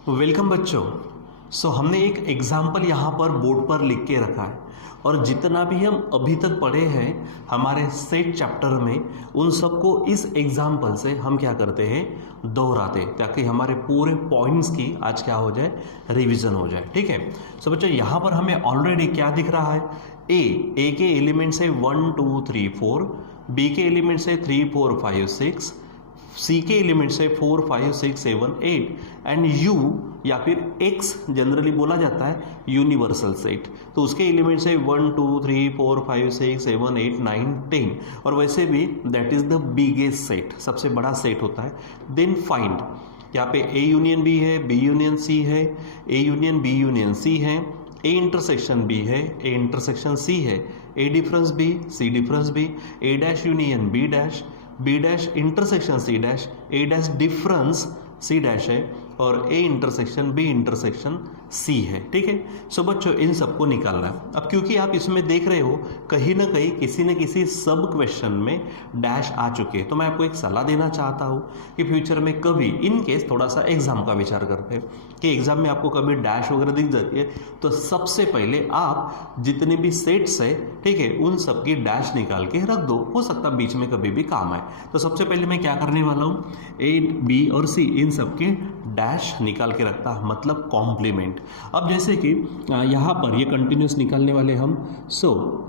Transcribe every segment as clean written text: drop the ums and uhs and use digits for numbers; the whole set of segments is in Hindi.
वेलकम बच्चों। हमने एक एग्जाम्पल यहाँ पर बोर्ड पर लिख के रखा है और जितना भी हम अभी तक पढ़े हैं हमारे सेट चैप्टर में उन सबको इस एग्जाम्पल से हम क्या करते हैं, दोहराते हैं, ताकि हमारे पूरे पॉइंट्स की आज क्या हो जाए, रिवीजन हो जाए। ठीक है। बच्चों यहाँ पर हमें ऑलरेडी क्या दिख रहा है, ए के एलिमेंट्स है 1 2 3 4, बी के एलिमेंट्स है 3 4 5 6, सी के एलिमेंट्स है 4 5 6 7 8 एंड यू या फिर एक्स जनरली बोला जाता है यूनिवर्सल सेट, तो उसके एलिमेंट्स है 1 2 3 4 5 6 7 8 9 10 और वैसे भी that is the biggest set, सबसे बड़ा सेट होता है। देन फाइंड, यहाँ पे ए यूनियन बी है, बी यूनियन सी है, A union B union C है, ए इंटरसेक्शन बी है, ए इंटरसेक्शन सी है, A difference B, C difference B, A dash union B dash, B dash intersection C dash, A dash difference C dash है और A intersection B intersection C है। ठीक है। बच्चों इन सबको निकालना है। अब क्योंकि आप इसमें देख रहे हो कहीं ना कहीं किसी न किसी सब क्वेश्चन में डैश आ चुके हैं, तो मैं आपको एक सलाह देना चाहता हूँ कि फ्यूचर में कभी इन केस थोड़ा सा एग्जाम का विचार करते हैं कि एग्जाम में आपको कभी डैश वगैरह दिख जाती है, तो सबसे पहले आप जितने भी सेट्स है, ठीक है, उन सब की डैश निकाल के रख दो, हो सकता है बीच में कभी भी काम आए। तो सबसे पहले मैं क्या करने वाला हूँ, ए बी और सी इन सब के डैश निकाल के रखता, मतलब कॉम्प्लीमेंट। अब जैसे कि यहाँ पर ये कंटिन्यूस निकालने वाले हम,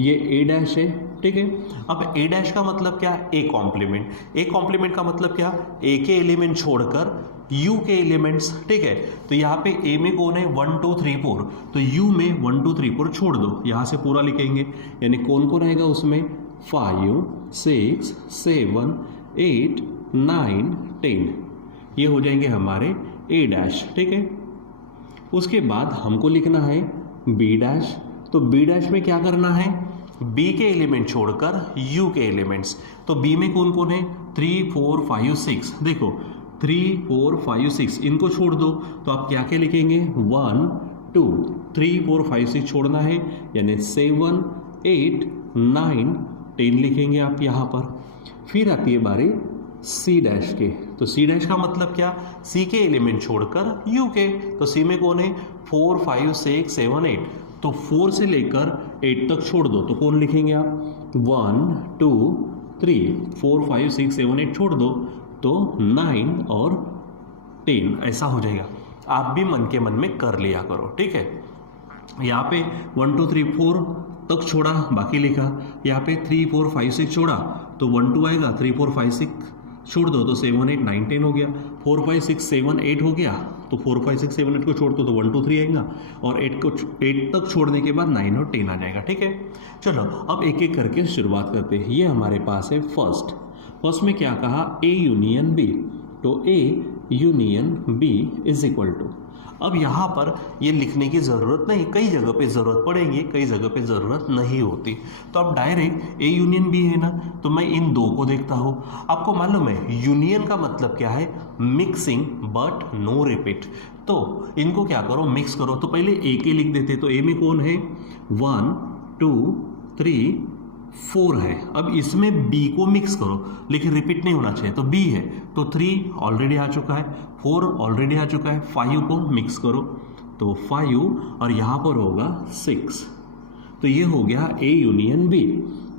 ये ए डैश है। ठीक है। अब ए डैश का मतलब क्या, ए कॉम्प्लीमेंट। ए कॉम्प्लीमेंट का मतलब क्या, ए के एलिमेंट छोड़कर यू के एलिमेंट्स। ठीक है। तो यहाँ पे ए में कौन है, 1 2 3 4, तो यू में 1 2 3 4 छोड़ दो, यहाँ से पूरा लिखेंगे, यानी कौन कौन रहेगा उसमें, 5 6 7 8 9 10, ये हो जाएंगे हमारे ए डैश। ठीक है। उसके बाद हमको लिखना है बी डैश, तो बी डैश में क्या करना है, बी के एलिमेंट छोड़कर यू के एलिमेंट्स। तो बी में कौन कौन है, 3 4 5 6, देखो 3 4 5 6 इनको छोड़ दो, तो आप क्या क्या लिखेंगे, 1 2 3 4 5 6 छोड़ना है, यानी 7 8 9 10 लिखेंगे आप यहाँ पर। फिर आती है बारी सी डैश के, तो सी डैश का मतलब क्या, सी के एलिमेंट छोड़कर यू के, तो सी में कौन है, 4 5 6 7 8, तो 4 से लेकर 8 तक छोड़ दो, तो कौन लिखेंगे आप, 1 2 3 4 5 6 7 8 छोड़ दो, तो 9 और 10 ऐसा हो जाएगा। आप भी मन के मन में कर लिया करो। ठीक है। यहाँ पे 1 2 3 4 तक छोड़ा, बाकी लिखा, यहाँ पे 3 4 5 6 छोड़ा, तो 1 2 आएगा, 3 4 5 6 छोड़ दो, तो 7 8 9 10 हो गया, 4 5 6 7 8 हो गया, तो 4 5 6 7 8 को छोड़ दो तो 1 2 3 आएगा, और 8 तक छोड़ने के बाद 9 और 10 आ जाएगा। ठीक है। चलो अब एक एक करके शुरुआत करते हैं। ये हमारे पास है फर्स्ट में क्या कहा, ए यूनियन बी, तो A union B is equal to, अब यहाँ पर ये लिखने की ज़रूरत नहीं, कई जगह पे ज़रूरत पड़ेगी, कई जगह पे ज़रूरत नहीं होती, तो अब डायरेक्ट ए यूनियन बी है ना, तो मैं इन दो को देखता हूँ। आपको मालूम है यूनियन का मतलब क्या है, मिक्सिंग बट नो रिपीट, तो इनको क्या करो, मिक्स करो। तो पहले ए के लिख देते, तो ए में कौन है, 1 2 3 4 है। अब इसमें बी को मिक्स करो, लेकिन रिपीट नहीं होना चाहिए, तो बी है, तो 3 ऑलरेडी आ चुका है, 4 ऑलरेडी आ चुका है, 5 को मिक्स करो, तो 5 और यहाँ पर होगा 6, तो ये हो गया ए यूनियन बी।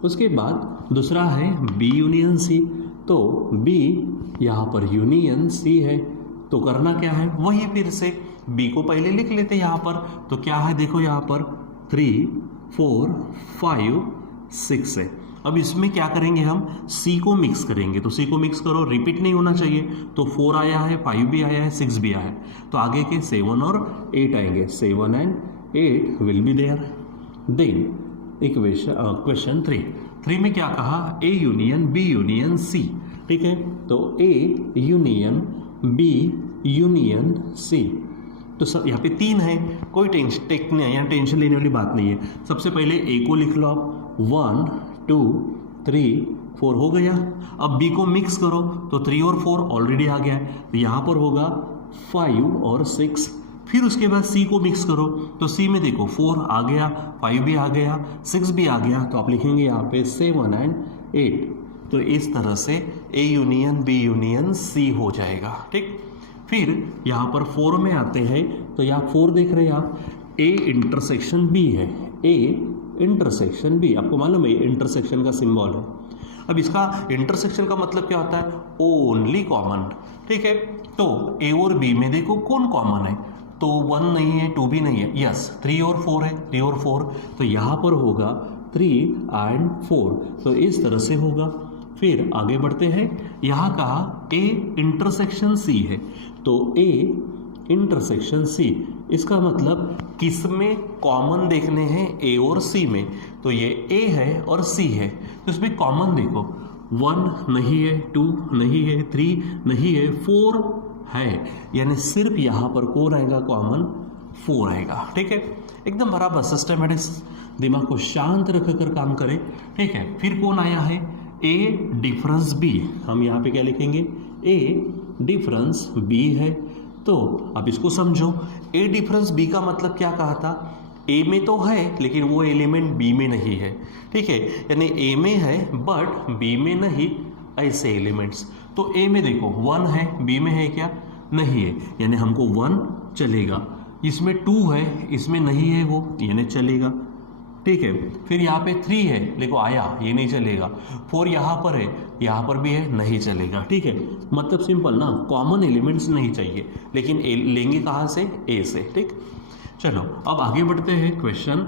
उसके बाद दूसरा है बी यूनियन सी, तो बी यहाँ पर यूनियन सी है, तो करना क्या है, वही फिर से बी को पहले लिख लेते यहाँ पर, तो क्या है देखो यहाँ पर 3 4 5 6 है। अब इसमें क्या करेंगे, हम सी को मिक्स करेंगे, तो सी को मिक्स करो, रिपीट नहीं होना चाहिए, तो 4 आया है, 5 भी आया है, 6 भी आया है, तो आगे के 7 और 8 आएंगे, 7 and 8 will be there. Then question 3 में क्या कहा, A union B union C. ठीक है। तो A union B union C, तो सब यहाँ पे 3 है, कोई टेंशन लेने वाली बात नहीं है। सबसे पहले ए को लिख लो आप, 1 2 3 4 हो गया। अब बी को मिक्स करो, तो 3 और 4 ऑलरेडी आ गया है, तो यहाँ पर होगा 5 और 6। फिर उसके बाद सी को मिक्स करो, तो सी में देखो 4 आ गया, 5 भी आ गया, 6 भी आ गया, तो आप लिखेंगे यहाँ पे 7 एंड 8। तो इस तरह से A union B union C हो जाएगा। ठीक। फिर यहाँ पर 4 में आते हैं तो यहाँ 4 देख रहे हैं आप, ए इंटरसेक्शन बी है, ए इंटरसेक्शन बी, आपको मालूम है इंटरसेक्शन का सिंबल है। अब इसका इंटरसेक्शन का मतलब क्या होता है, ओनली कॉमन, ठीक है। तो ए और बी में देखो कौन कॉमन है, तो 1 नहीं है, 2 भी नहीं है, यस 3 और 4 है, 3 और 4, तो यहाँ पर होगा 3 and 4, तो इस तरह से होगा। फिर आगे बढ़ते हैं, यहाँ कहा ए इंटरसेक्शन सी है, तो ए इंटरसेक्शन सी, इसका मतलब किस में कॉमन देखने हैं, ए और सी में, तो ये ए है और सी है, तो इसमें कॉमन देखो 1 नहीं है, 2 नहीं है, 3 नहीं है, 4 है, यानी सिर्फ यहाँ पर कौन आएगा कॉमन, 4 आएगा, ठीक है। एकदम बराबर सिस्टमेटिक, दिमाग को शांत रखकर काम करें, ठीक है। फिर कौन आया है, ए डिफरेंस बी, हम यहाँ पे क्या लिखेंगे, ए डिफरेंस बी है, तो अब इसको समझो, ए डिफरेंस बी का मतलब क्या कहा था, ए में तो है लेकिन वो एलिमेंट बी में नहीं है, ठीक है, यानी ए में है बट बी में नहीं, ऐसे एलिमेंट्स। तो ए में देखो 1 है, बी में है क्या, नहीं है, यानी हमको 1 चलेगा, इसमें 2 है, इसमें नहीं है वो, यानी चलेगा, ठीक है। फिर यहाँ पे 3 है, देखो आया, ये नहीं चलेगा, 4 यहाँ पर है, यहाँ पर भी है, नहीं चलेगा, ठीक है। मतलब सिंपल ना, कॉमन एलिमेंट्स नहीं चाहिए, लेकिन लेंगे कहाँ से, ए से, ठीक। चलो अब आगे बढ़ते हैं क्वेश्चन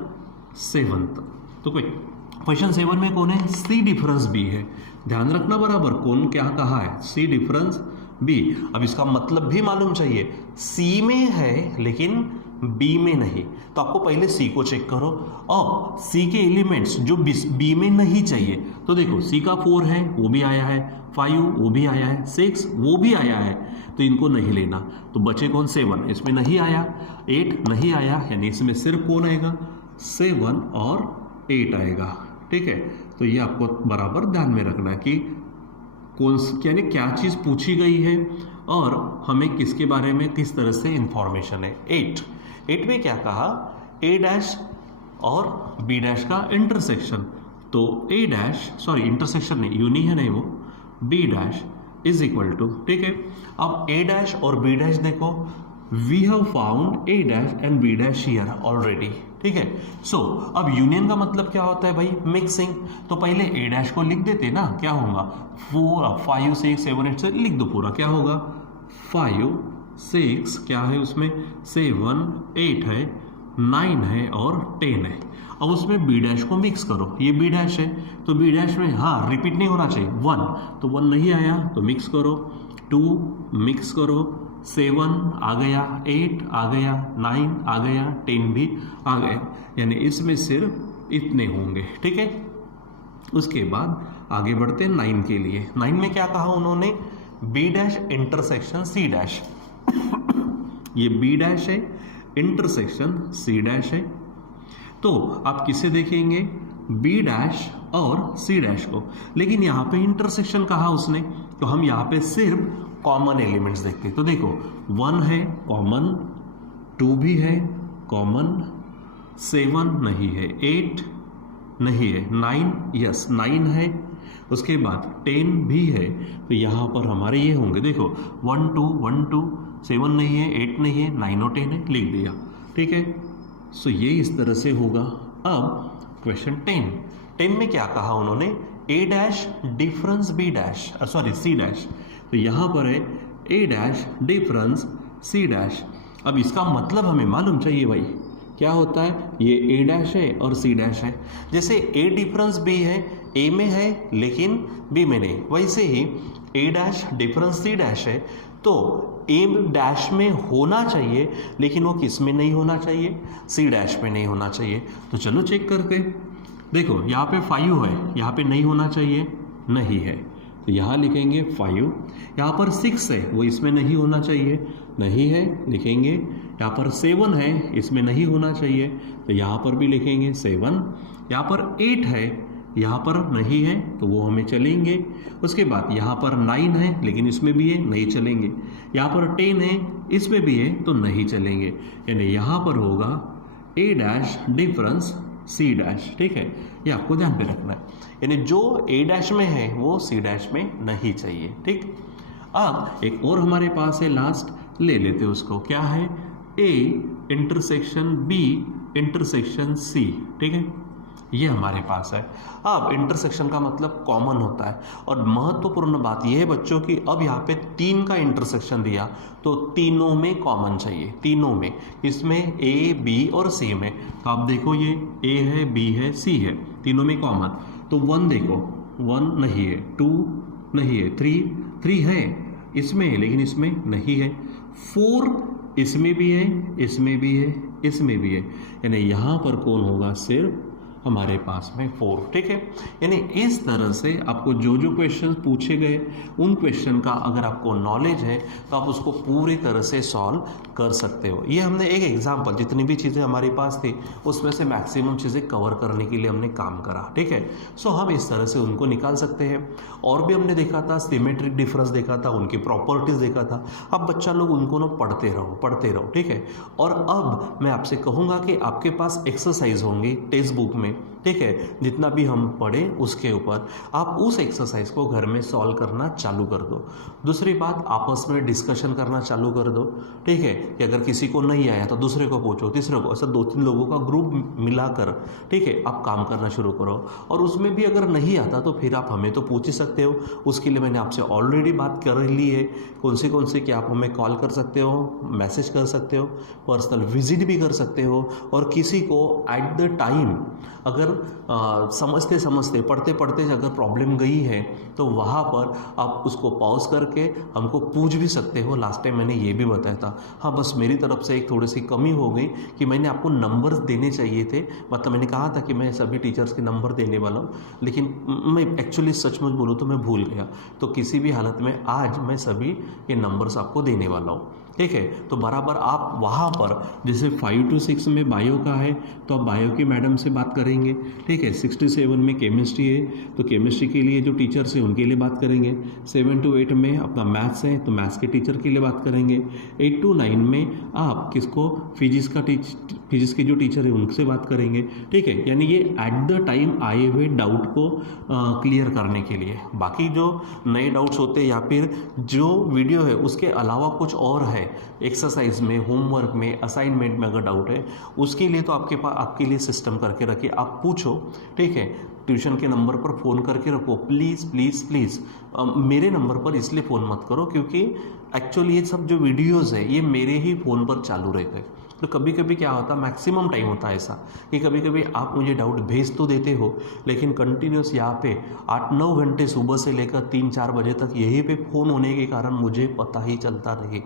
7। तो क्वेश्चन 7 में कौन है, सी डिफरेंस बी है, ध्यान रखना बराबर कौन क्या कहा है, सी डिफरेंस बी। अब इसका मतलब भी मालूम चाहिए, सी में है लेकिन बी में नहीं, तो आपको पहले सी को चेक करो, और सी के एलिमेंट्स जो बी में नहीं चाहिए, तो देखो सी का 4 है, वो भी आया है, 5 वो भी आया है, 6 वो भी आया है, तो इनको नहीं लेना, तो बचे कौन, 7, इसमें नहीं आया, 8 नहीं आया, यानी इसमें सिर्फ कौन आएगा, 7 और 8 आएगा, ठीक है। तो ये आपको बराबर ध्यान में रखना है कि कौन यानी क्या चीज़ पूछी गई है और हमें किसके बारे में किस तरह से इंफॉर्मेशन है। 8 में क्या कहा, ए डैश और बी डैश का इंटरसेक्शन, तो ए डैश, सॉरी इंटरसेक्शन नहीं, यूनी है नहीं वो, B dash is equal to, ठीक है। अब ए डैश और बी डैश देखो, we have found A dash and B dash here already, ठीक है। सो अब यूनियन का मतलब क्या होता है भाई, मिक्सिंग, तो पहले ए डैश को लिख देते ना, क्या होगा, 4 5 6 7 8 से लिख दो पूरा, क्या होगा, 5 6 क्या है उसमें, 7 8 है, 9 है और 10 है। अब उसमें बी डैश को मिक्स करो, ये बी डैश है, तो बी डैश में हाँ रिपीट नहीं होना चाहिए, 1, तो 1 नहीं आया तो मिक्स करो, 2 मिक्स करो, 7 आ गया, 8 आ गया, 9 आ गया, 10 भी आ गया, यानी इसमें सिर्फ इतने होंगे, ठीक है। उसके बाद आगे बढ़ते हैं 9 के लिए। 9 में क्या कहा उन्होंने, B dash intersection C dash, ये बी डैश है, इंटरसेक्शन सी डैश है, तो आप किसे देखेंगे, बी डैश और सी डैश को, लेकिन यहाँ पे इंटरसेक्शन कहा उसने, तो हम यहाँ पे सिर्फ कॉमन एलिमेंट्स देखते हैं। तो देखो 1 है कॉमन, 2 भी है कॉमन, 7 नहीं है, 8 नहीं है, 9 यस 9 है, उसके बाद 10 भी है, तो यहाँ पर हमारे ये होंगे, देखो 1 2 1 2, 7 नहीं है, 8 नहीं है, 9 और 10 है, लिख दिया, ठीक है। सो ये इस तरह से होगा। अब क्वेश्चन 10 में क्या कहा उन्होंने, A dash difference B dash, sorry C dash, तो यहाँ पर है A dash difference C dash. अब इसका मतलब हमें मालूम चाहिए भाई, क्या होता है, ये ए डैश है और सी डैश है, जैसे ए डिफरेंस बी है, ए में है लेकिन बी में नहीं, वैसे ही ए डैश डिफरेंस सी डैश है, तो ए डैश में होना चाहिए लेकिन वो किस में नहीं होना चाहिए, सी डैश में नहीं होना चाहिए। तो चलो चेक करके देखो, यहाँ पे 5 है, यहाँ पे नहीं होना चाहिए, नहीं है, तो यहाँ लिखेंगे 5। यहाँ पर 6 है, वो इसमें नहीं होना चाहिए, नहीं है, लिखेंगे। यहाँ पर 7 है, इसमें नहीं होना चाहिए, तो यहाँ पर भी लिखेंगे 7। यहाँ पर 8 है, यहाँ पर नहीं है, तो वो हमें चलेंगे। उसके बाद यहाँ पर 9 है, लेकिन इसमें भी है, नहीं चलेंगे। यहाँ पर 10 है, इसमें भी है, तो नहीं चलेंगे, यानी यहाँ पर होगा ए डैश डिफरेंस सी डैश, ठीक है। ये आपको ध्यान पे रखना है, यानी जो ए डैश में है वो सी डैश में नहीं चाहिए, ठीक। अब एक और हमारे पास है लास्ट ले लेते उसको, क्या है A intersection B intersection C, ठीक है, ये हमारे पास है। अब इंटरसेक्शन का मतलब कॉमन होता है, और महत्वपूर्ण बात यह है बच्चों की अब यहाँ पे 3 का इंटरसेक्शन दिया तो तीनों में कॉमन चाहिए, तीनों में, इसमें A B और C में। तो आप देखो ये A है, B है, C है, तीनों में कॉमन। तो 1 देखो, 1 नहीं है, 2 नहीं है, 3 है इसमें, लेकिन इसमें नहीं है, 4 इसमें भी है, इसमें भी है, इसमें भी है, यानी यहाँ पर कौन होगा, सिर्फ हमारे पास में 4, ठीक है। यानी इस तरह से आपको जो जो क्वेश्चन पूछे गए उन क्वेश्चन का अगर आपको नॉलेज है तो आप उसको पूरी तरह से सॉल्व कर सकते हो। ये हमने एक एग्जांपल, जितनी भी चीज़ें हमारे पास थी उसमें से मैक्सिमम चीज़ें कवर करने के लिए हमने काम करा, ठीक है। सो हम इस तरह से उनको निकाल सकते हैं। और भी हमने देखा था, सिमेट्रिक डिफरेंस देखा था, उनकी प्रॉपर्टीज देखा था। अब बच्चा लोग उनको ना पढ़ते रहो, ठीक है। और अब मैं आपसे कहूँगा कि आपके पास एक्सरसाइज होंगी टेक्स्ट बुक में, ठीक है, जितना भी हम पढ़े उसके ऊपर आप उस एक्सरसाइज को घर में सॉल्व करना चालू कर दो। दूसरी बात, आपस में डिस्कशन करना चालू कर दो, ठीक है, कि अगर किसी को नहीं आया तो दूसरे को पूछो, तीसरे को, ऐसा 2-3 लोगों का ग्रुप मिलाकर, ठीक है, आप काम करना शुरू करो। और उसमें भी अगर नहीं आता तो फिर आप हमें तो पूछ ही सकते हो, उसके लिए मैंने आपसे ऑलरेडी बात कर ली है कौन सी कि आप हमें कॉल कर सकते हो, मैसेज कर सकते हो, पर्सनल विजिट भी कर सकते हो, और किसी को एट द टाइम अगर समझते पढ़ते अगर प्रॉब्लम गई है तो वहाँ पर आप उसको पॉज करके हमको पूछ भी सकते हो। लास्ट टाइम मैंने ये भी बताया था। हाँ, बस मेरी तरफ से एक थोड़ी सी कमी हो गई कि मैंने आपको नंबर्स देने चाहिए थे, मतलब मैंने कहा था कि मैं सभी टीचर्स के नंबर देने वाला हूँ, लेकिन मैं एक्चुअली सचमुच बोलूँ तो मैं भूल गया। तो किसी भी हालत में आज मैं सभी के नंबर्स आपको देने वाला हूँ, ठीक है। तो बराबर आप वहाँ पर जैसे 5 to 6 में बायो का है तो आप बायो की मैडम से बात करेंगे, ठीक है। 67 में केमिस्ट्री है तो केमिस्ट्री के लिए जो टीचर्स हैं उनके लिए बात करेंगे। 7 to 8 में अपना मैथ्स है तो मैथ्स के टीचर के लिए बात करेंगे। 8 to 9 में आप किसको, फिजिक्स के जो टीचर है उनसे बात करेंगे, ठीक है। यानी ये एट द टाइम आए हुए डाउट को क्लियर करने के लिए। बाकी जो नए डाउट्स होते हैं या फिर जो वीडियो है उसके अलावा कुछ और है, एक्सरसाइज में, होमवर्क में, असाइनमेंट में अगर डाउट है उसके लिए तो आपके लिए सिस्टम करके रखिए, आप पूछो, ठीक है। ट्यूशन के नंबर पर फ़ोन करके रखो, प्लीज़ प्लीज़ प्लीज़। मेरे नंबर पर इसलिए फ़ोन मत करो क्योंकि एक्चुअली ये सब जो वीडियोज़ है ये मेरे ही फ़ोन पर चालू रहते हैं। तो कभी कभी क्या होता है, मैक्सिमम टाइम होता है ऐसा कि कभी कभी आप मुझे डाउट भेज तो देते हो लेकिन कंटिन्यूस यहाँ पे 8-9 घंटे सुबह से लेकर 3-4 बजे तक यहीं पे फ़ोन होने के कारण मुझे पता ही चलता रहे,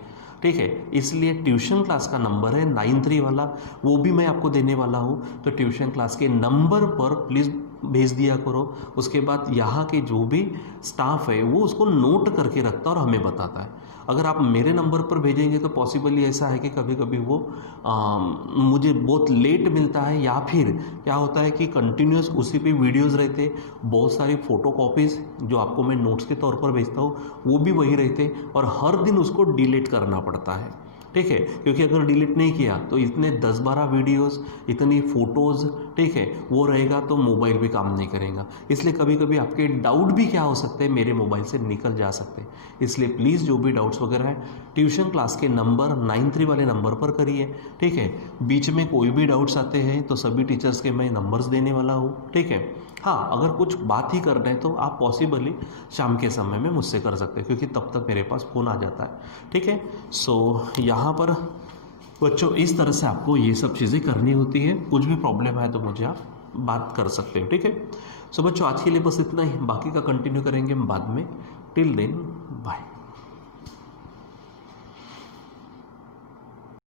ठीक है। इसलिए ट्यूशन क्लास का नंबर है 93 वाला, वो भी मैं आपको देने वाला हूँ। तो ट्यूशन क्लास के नंबर पर प्लीज़ भेज दिया करो। उसके बाद यहाँ के जो भी स्टाफ है वो उसको नोट करके रखता है और हमें बताता है। अगर आप मेरे नंबर पर भेजेंगे तो पॉसिबली ऐसा है कि कभी कभी वो मुझे बहुत लेट मिलता है, या फिर क्या होता है कि कंटिन्यूस उसी पे वीडियोस रहते, बहुत सारी फ़ोटो कॉपीज़ जो आपको मैं नोट्स के तौर पर भेजता हूँ वो भी वही रहते, और हर दिन उसको डिलीट करना पड़ता है, ठीक है। क्योंकि अगर डिलीट नहीं किया तो इतने 10-12 वीडियोस, इतनी फ़ोटोज़, ठीक है, वो रहेगा तो मोबाइल भी काम नहीं करेगा। इसलिए कभी कभी आपके डाउट भी क्या हो सकते हैं, मेरे मोबाइल से निकल जा सकते हैं। इसलिए प्लीज़ जो भी डाउट्स वगैरह है ट्यूशन क्लास के नंबर 93 वाले नंबर पर करिए, ठीक है। बीच में कोई भी डाउट्स आते हैं तो सभी टीचर्स के मैं नंबर्स देने वाला हूँ, ठीक है। हाँ, अगर कुछ बात ही करना है तो आप पॉसिबली शाम के समय में मुझसे कर सकते हैं क्योंकि तब तक मेरे पास फ़ोन आ जाता है, ठीक है। सो यहाँ पर बच्चों इस तरह से आपको ये सब चीज़ें करनी होती है। कुछ भी प्रॉब्लम है तो मुझे आप बात कर सकते हो, ठीक है। सो बच्चों आज के लिए बस इतना ही, बाकी का कंटिन्यू करेंगे हम बाद में। Till then bye.